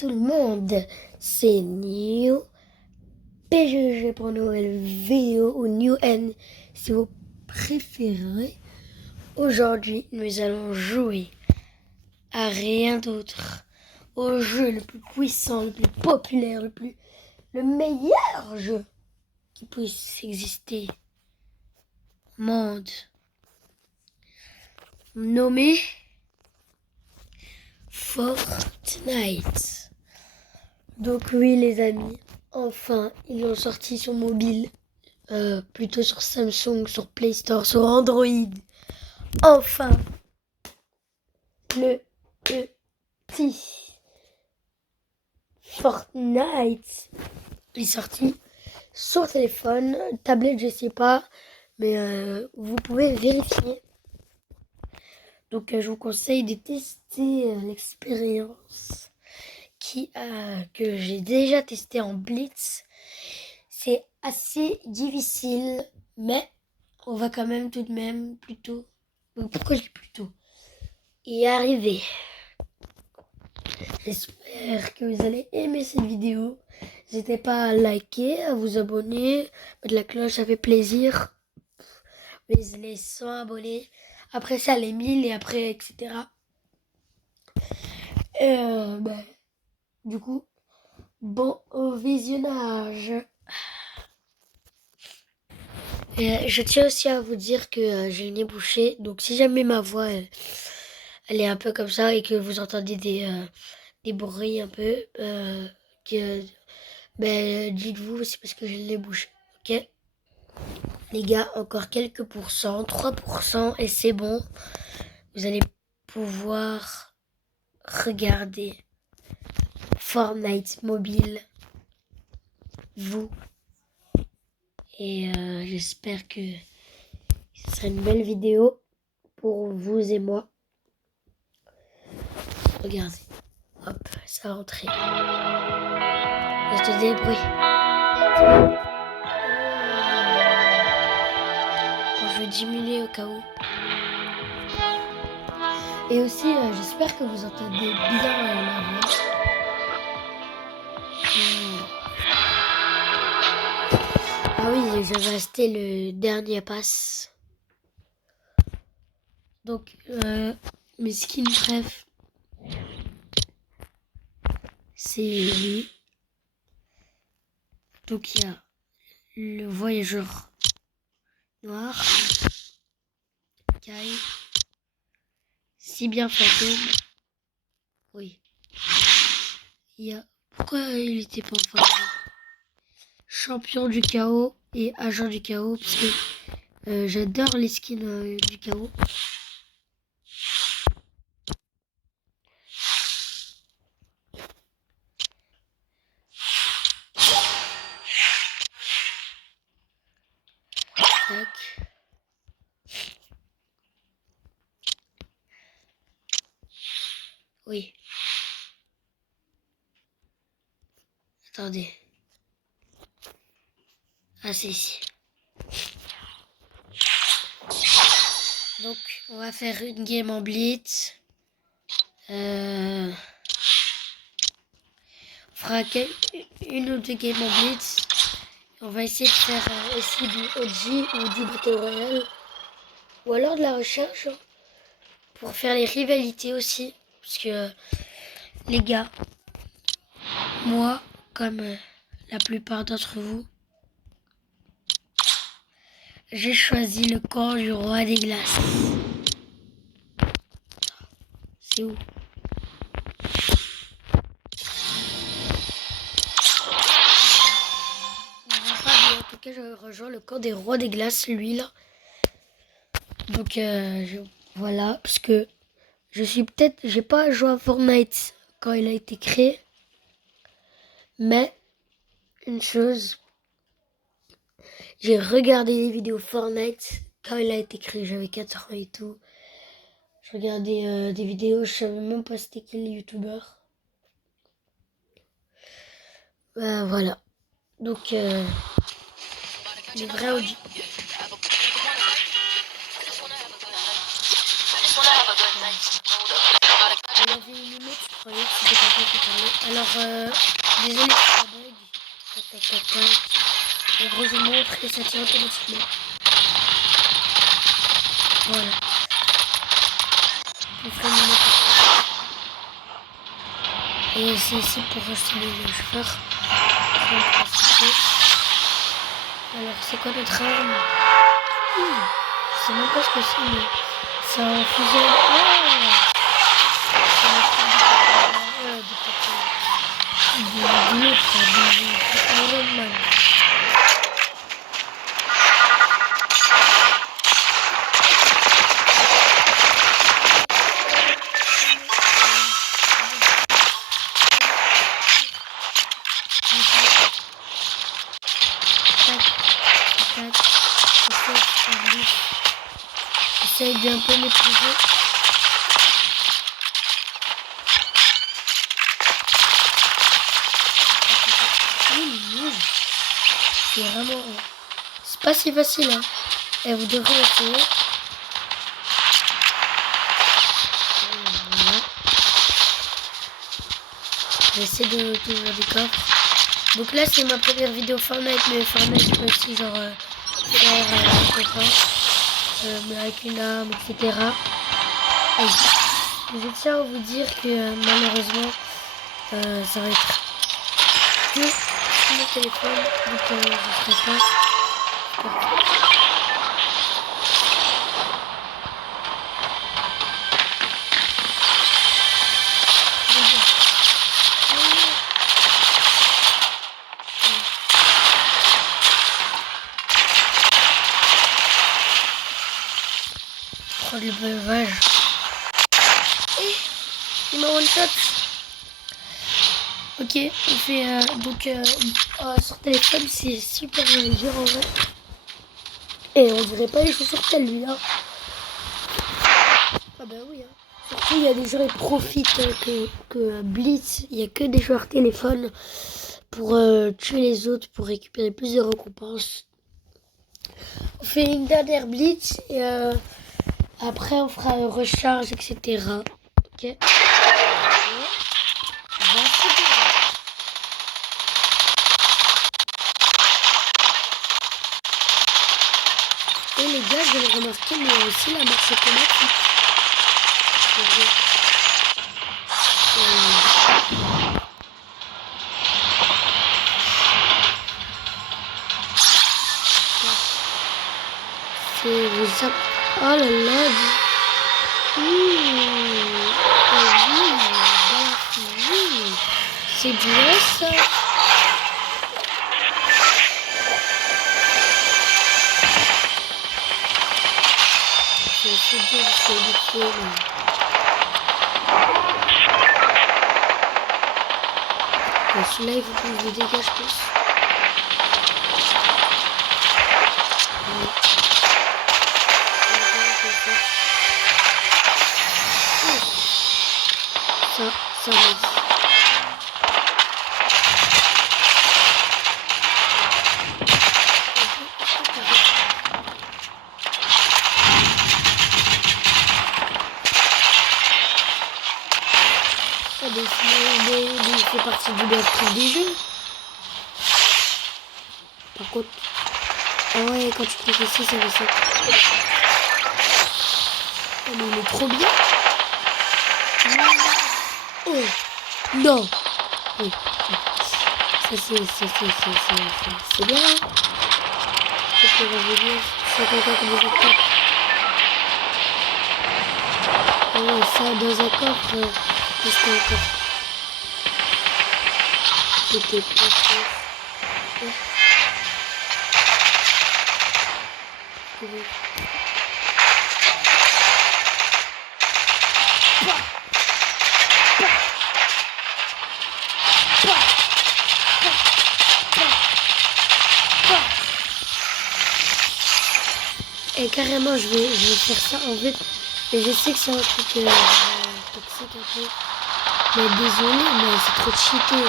tout le monde, c'est New PGG pour une nouvelle vidéo ou New N si vous préférez. Aujourd'hui, nous allons jouer à rien d'autre, au jeu le plus puissant, le plus populaire, le meilleur jeu qui puisse exister au monde, nommé Fortnite. Donc oui les amis, enfin ils l'ont sorti sur mobile, plutôt sur Samsung, sur Play Store, sur Android. Enfin, le petit Fortnite est sorti sur téléphone, tablette je sais pas, mais vous pouvez vérifier. Donc je vous conseille de tester l'expérience que j'ai déjà testé en Blitz. C'est assez difficile, mais on va quand même tout de même plutôt. Pourquoi je dis plutôt y arriver. J'espère que vous allez aimer cette vidéo. N'hésitez pas à liker, à vous abonner, mettre la cloche, ça fait plaisir. Les 100 abonnés, après ça les 1000 et après etc. Du coup, bon visionnage. Je tiens aussi à vous dire que j'ai le nez bouché, donc si jamais ma voix elle est un peu comme ça et que vous entendez des bruits un peu, dites-vous c'est parce que j'ai le nez bouché, ok les gars, encore quelques pourcents, 3% et c'est bon, vous allez pouvoir regarder Fortnite mobile, vous. Et j'espère que ce sera une belle vidéo pour vous et moi. Regardez, hop, ça a rentré. Reste des bruits. Bon, je vais diminuer au cas où. Et aussi, j'espère que vous entendez bien la voix. Ah oui, j'avais acheté le dernier pass. Donc, mes skins, bref, c'est lui. Donc, il y a le voyageur noir, Kai, si bien fantôme. Oui. Il y a... Pourquoi il était pas en face? Champion du chaos et agent du chaos, parce que j'adore les skins du chaos. Tac. Oui. Attendez. Ah, c'est ici. Donc, on va faire une game en blitz. On fera une ou deux games en blitz. On va essayer de faire aussi du OG ou du Battle Royale. Ou alors de la recherche. Pour faire les rivalités aussi. Parce que, les gars, moi, comme la plupart d'entre vous, j'ai choisi le camp du roi des glaces. C'est où? En tout cas, je rejoins le camp des rois des glaces, lui là. Donc voilà, parce que j'ai pas joué à Fortnite quand il a été créé. Mais une chose, j'ai regardé les vidéos Fortnite quand il a été créé. J'avais 4 ans et tout. Je regardais des vidéos, je savais même pas c'était quel youtubeur. Voilà. Donc les vrais OG. Il y avait une limite, je croyais que c'était Alors, désolé pour la bug. Tac, tac, tac, tac. En gros, je vous montre et ça tient automatiquement. Voilà. Je ferai une moto. Et c'est ici pour acheter les chauffeurs. Alors, c'est quoi notre arme? Je sais même pas ce que c'est, mais c'est un fusil. Iron Man. J'essaye d'un peu maîtriser. C'est vraiment... C'est pas si facile, hein. Et vous devrez essayer. Voilà. J'essaie de t'ouvrir des coffres. Donc là, c'est ma première vidéo Fortnite, mais Fortnite, je peux aussi genre faire un copain, mais avec une arme, etc. Et je tiens à vous dire que malheureusement, ça va être que sur mon téléphone, donc je serai pas. Prendre le breuvage. Et il m'a one shot. Ok, on fait donc sur téléphone, c'est super dur en vrai. Et on dirait pas les chaussures telles lui, hein. Ah bah oui, hein. Surtout il y a des gens qui profitent que Blitz, il y a que des joueurs téléphone pour tuer les autres, pour récupérer plus de récompenses. On fait une dernière Blitz et après on fera une recharge, etc. Ok. Et les gars, je vais remarquer, mais aussi la marche automatique. C'est les app... Oh là là. C'est bien ça. C'est bien, c'est bien. Celui-là, il faut que je le dégage plus. Ça va. Il fait partie du meilleur des jeux. Par contre, ah ouais, quand tu cliques ici, ça va sauter. Oh, mais il est trop bien. Oh non. Oui. Ça c'est bien. Qu'est-ce qu'on va vous dire? C'est quelqu'un qui nous attaque. Ah ouais, ça dans un coffre. Qu'est-ce qu'il y a un coffre? C'était pas ça. Et carrément, je vais faire ça en fait. Et je sais que c'est un truc toxique un peu. Mais désolé, mais c'est trop cheaté.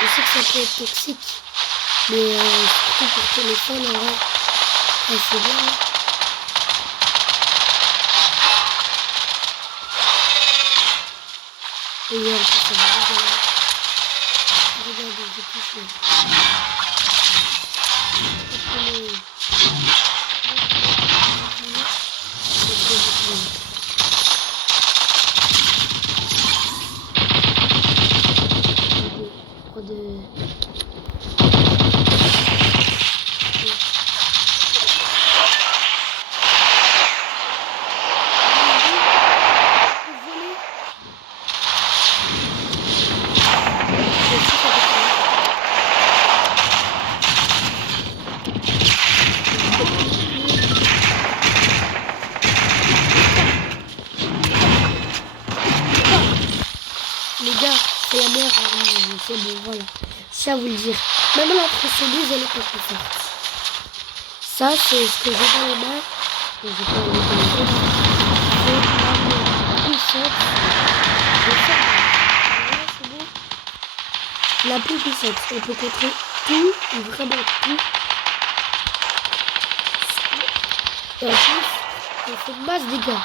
Je sais que ça peut être toxique. Mais surtout pour téléphone, en vrai, c'est bien. Et en plus, ça va regarder. Regardez, j'ai touché. Les gars, c'est la meilleure arme, c'est bon, voilà. Ça vous le dire. Même la tronçonneuse, elle est pas plus forte. Ça, c'est ce que j'ai dans les mains. Je vais pas les donner. C'est l'arme puissante. C'est bon. La plus puissante. Elle peut contrer tout, vraiment tout. Et en plus, elle fait une masse de dégâts.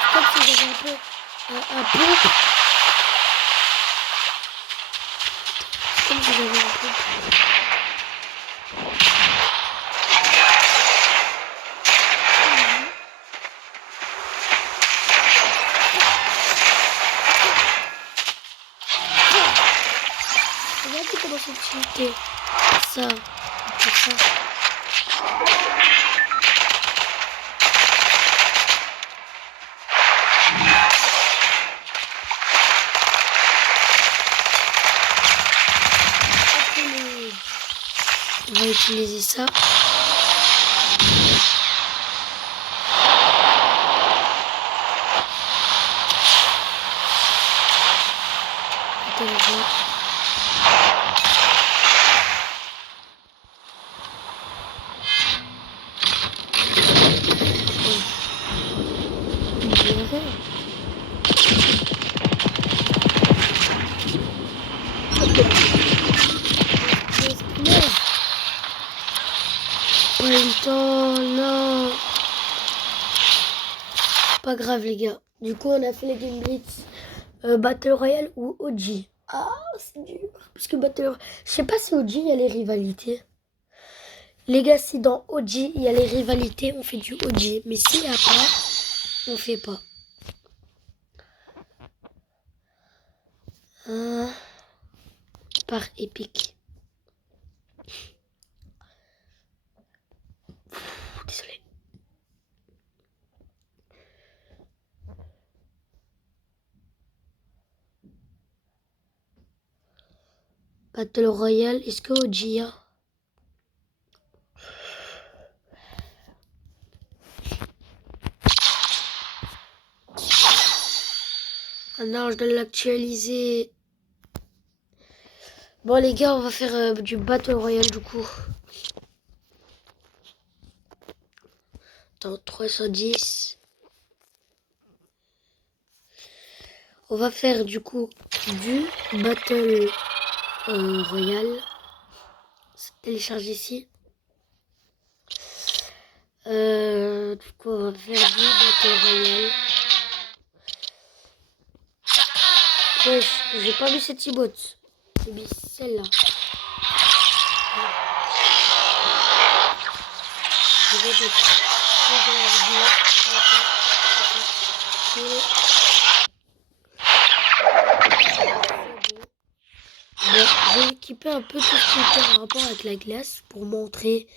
C'est comme si j'avais un peu... Un peu... Comme si j'avais un peu... Regardez comment c'est tilté. Ça, comme ça. On va utiliser ça. Pas le temps, non. Pas grave les gars. Du coup on a fait les Game Blitz Battle Royale ou OG. Ah c'est dur. Parce que Battle Royale... Je sais pas si OG il y a les rivalités. Les gars si dans OG il y a les rivalités on fait du OG. Mais s'il n'y a pas, on fait pas. Par épique. Désolé. Battle Royale, est-ce que OG a? Ah non, je dois l'actualiser. Bon les gars, on va faire du Battle Royale du coup. Dans 310. On va faire du coup du Battle Royale. Télécharge ici. Du coup, on va faire du Battle Royale. Wesh, j'ai pas vu cette e-botte. J'ai mis celle-là. J'ai équipé un peu tout ce qui était en rapport avec la glace pour montrer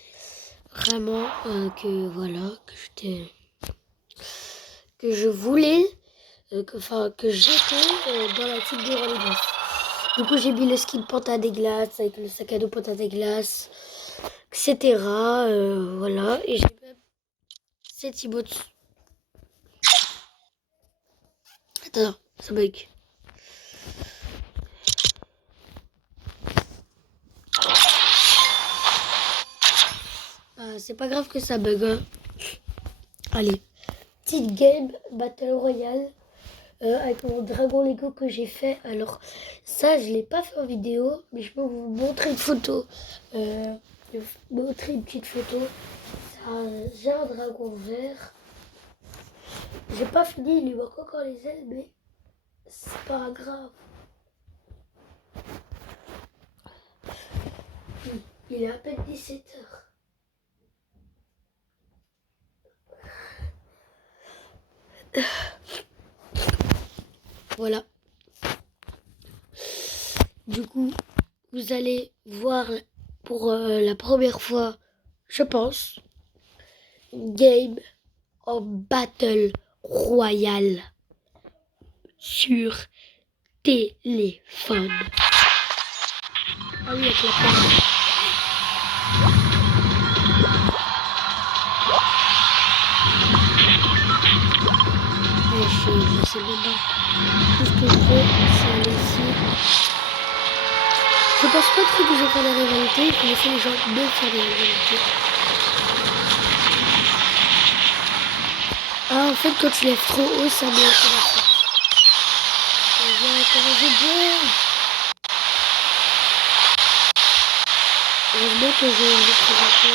vraiment que voilà, que je voulais, que j'étais dans la type de Rallye Glace. Du coup, j'ai mis le skin Panta des glaces avec le sac à dos Panta des glaces, etc. Voilà, et j'ai même cette emote. Attends, ça bug. C'est pas grave que ça bug. Hein. Allez, petite game Battle Royale avec mon dragon Lego que j'ai fait. Alors, ça, je l'ai pas fait en vidéo, mais je peux vous montrer une photo. Je vais vous montrer une petite photo. J'ai un dragon vert. J'ai pas fini, il lui manque encore les ailes, mais C'est pas grave. Il est à peine 17h. Voilà. Du coup, vous allez voir pour la première fois, je pense, une game en Battle Royale sur téléphone. Ah oui, avec la porte. Je sais même pas. Tout ce que je fais, c'est aller ici. Je pense pas trop que je vais faire la rivalité. Je vais laisser les gens me faire des rivalités. Ah, en fait, quand tu lèves trop haut, ça me fait. Regarde comment je bouge. Heureusement que j'ai représenté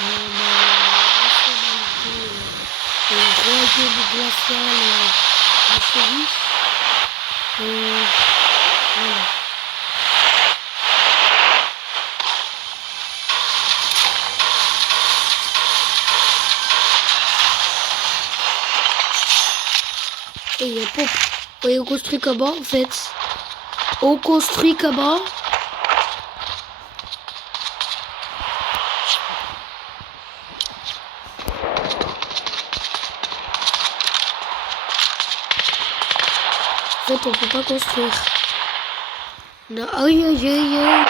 ma nationalité au royaume glacial de Chevy. Voilà. Et il y a pompe. Et on construit comment en fait? On construit comment? En fait, on peut pas construire. Non, aïe aïe aïe aïe.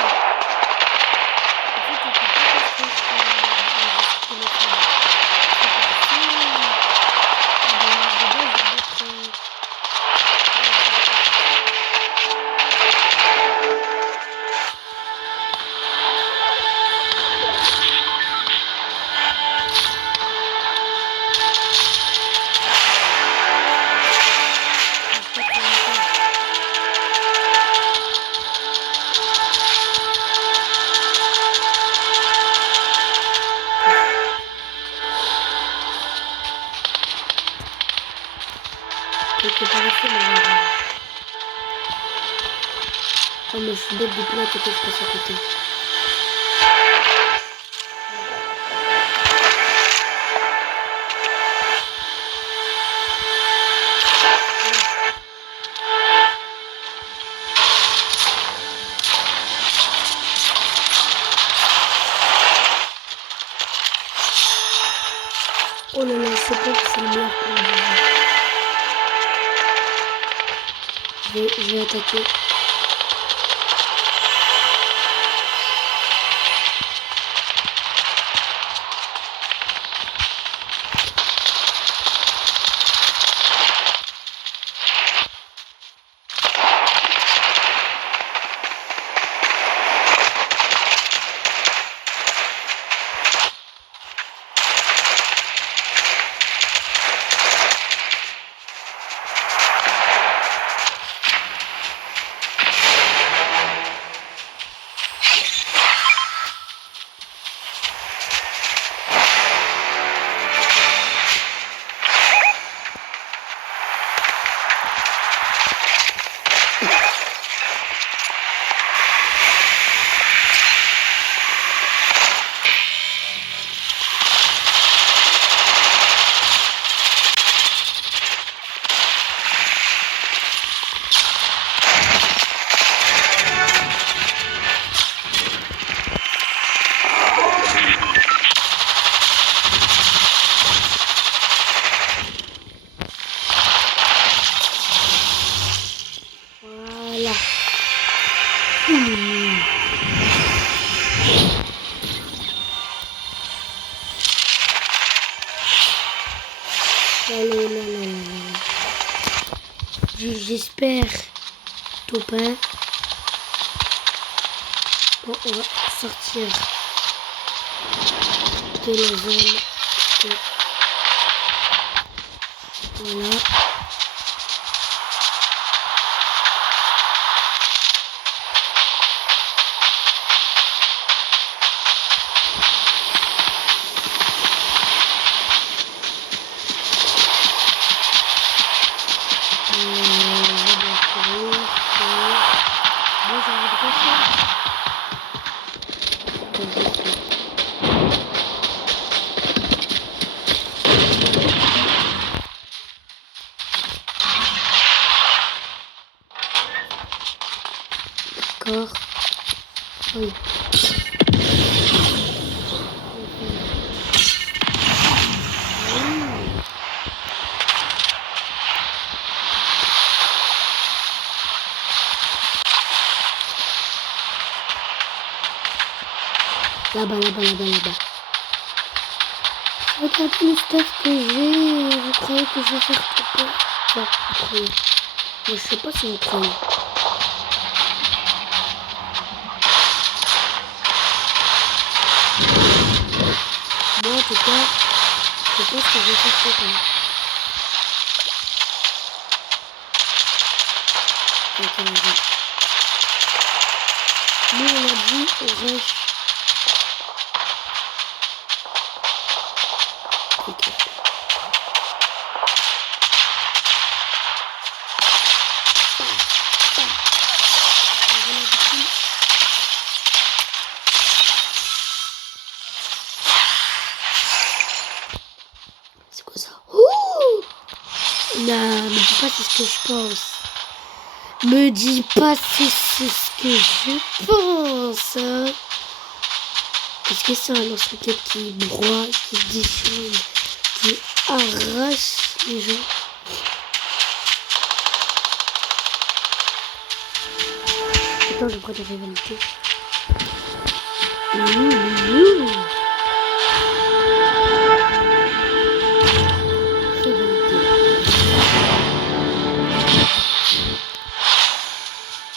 Oh mais je suis bête depuis là, peut-être que je passe à côté. Oh là là, c'est pas que c'est le meilleur pour moi. Je vais attaquer. Voilà. J'espère, Topin. Bon, on va sortir de la zone. Voilà. encore. Oui. Là-bas, là-bas, là-bas, là-bas. Regardez le stuff que j'ai. Vous croyez que je vais faire tout ça? Non, vous croyez. Moi, je sais pas si vous croyez. Moi, en tout cas, je pense que je vais faire tout ça. Ok, vas-y. Nous, on a dit rush. Ok. C'est quoi ça? Ouh! Non, me dis pas c'est ce que je pense. Me dis pas si c'est ce que je pense. Hein. Est-ce que c'est un lance-roquette qui broie, qui déchire, qui arrache les gens? Attends, je prends des rivalités.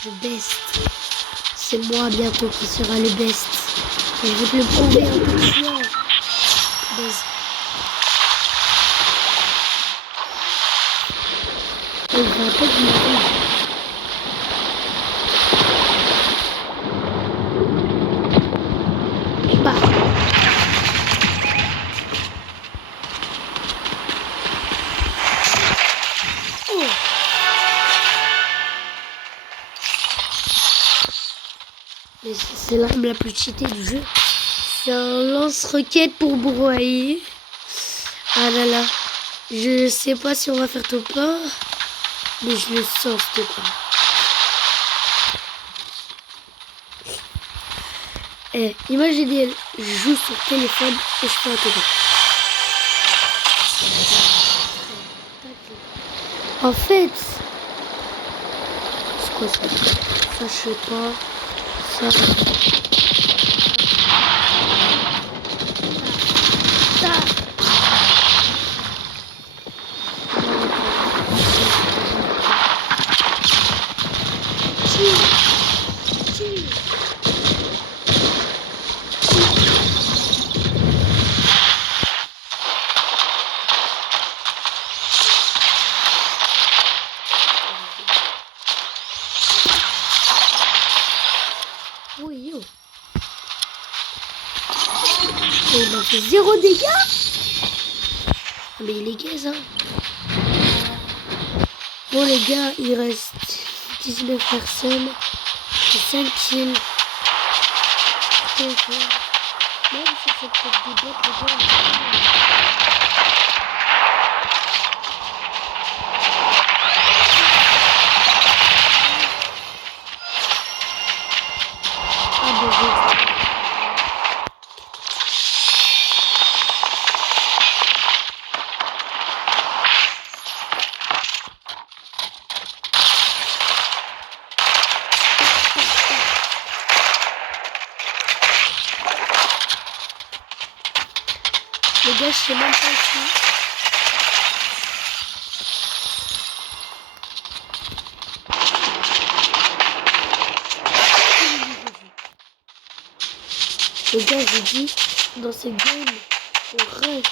Le best. C'est moi bientôt qui sera le best. Et je vais te le prouver un peu de chien. Best. Et il va un peu de mourir. Bah. Oh. Mais c'est l'arme la plus cheatée du jeu. C'est un lance-roquette pour broyer. Ah là là. Je sais pas si on va faire top 1. Mais je le sens top 1. Eh, imaginez, je joue sur téléphone et je fais un top 1. En fait, c'est quoi ça? Ça, je sais pas. Ça. Oui, yo. Et il m'a fait 0 dégâts. Mais il est gaze, hein. Bon, les gars, il reste 19 personnes. 5 kills. Même si c'est peut-être des bots, les gars. Ah, bon, les gars, je sais même pas ici. Les gars, j'ai dit, dans ce game, on rush.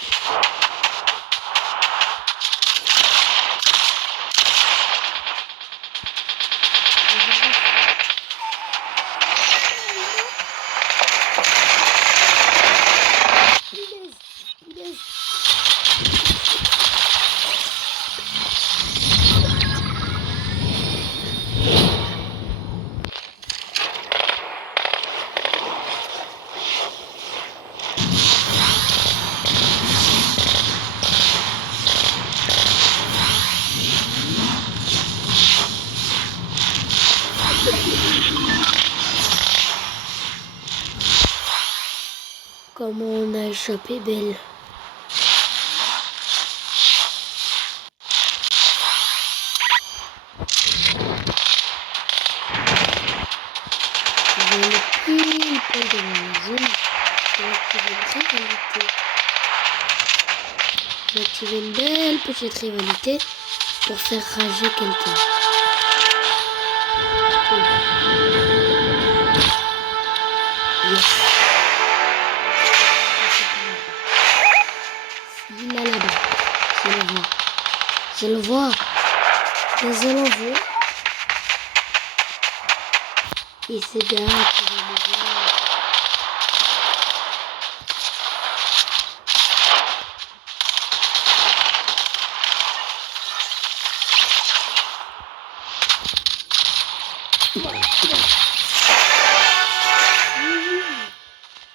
comment on a échappé belle. Je vais aller pile poil de la zone. Je vais activer une rivalité. Je vais activer une belle petite rivalité pour faire rager quelqu'un. Yes. Il est là-bas. Je le vois. Je le vois. Je le vois. Et c'est bien que je le vois.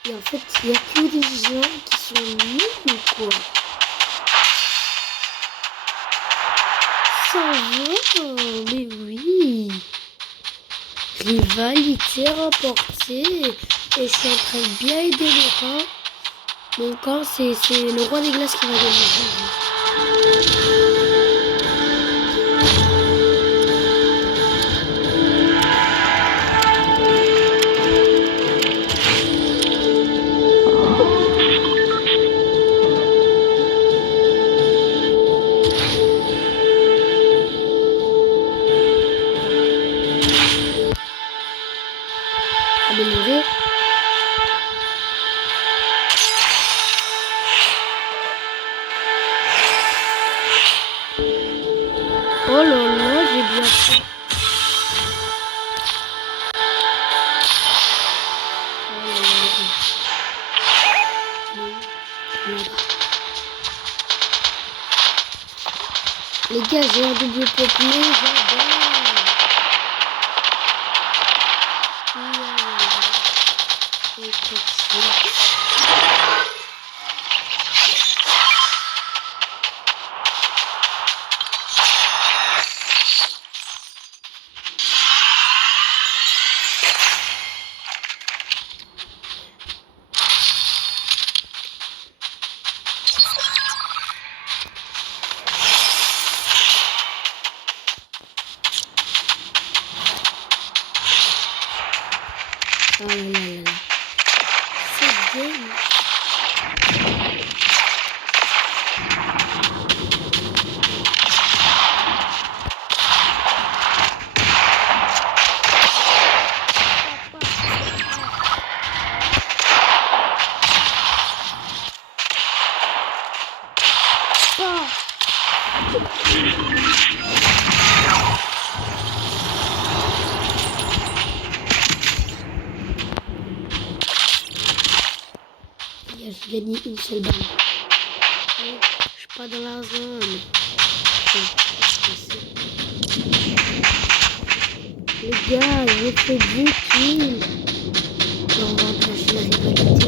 Et en fait, il n'y a que des gens qui sont nuls, quoi. Ça va, mais oui. Rivalité remportée. Et je suis en train de bien aider le camp. Mon camp, c'est le roi des glaces qui va gagner. Amélioré. Oh là là, j'ai bien fait. Les gars, j'ai un double peuplé, j'adore. Oh là là là là. C'est bien. J'ai gagné une seule balle. Je suis pas dans la zone. Les gars, j'ai fait 10 kills. On va entacher la rivalité.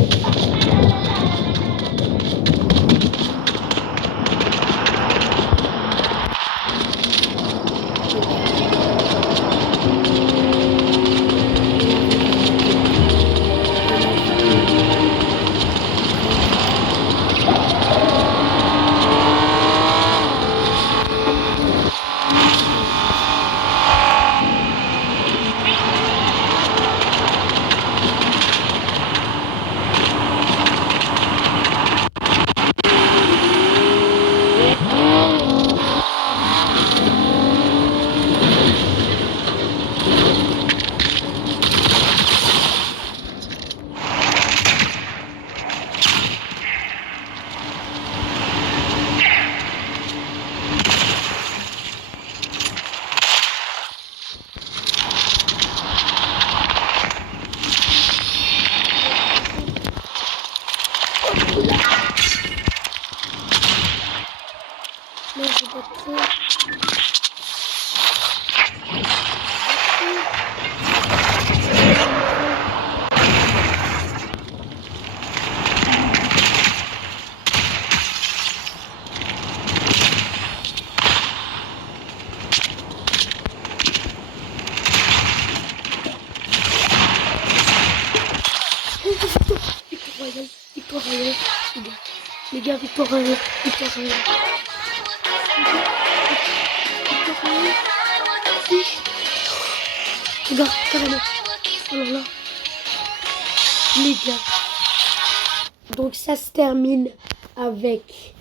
Les gars, victoire royale. Victoire royale. Les gars, carrément. Alors là, les gars. Donc ça se termine avec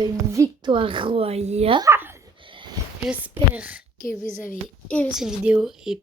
une victoire royale. J'espère que vous avez aimé cette vidéo et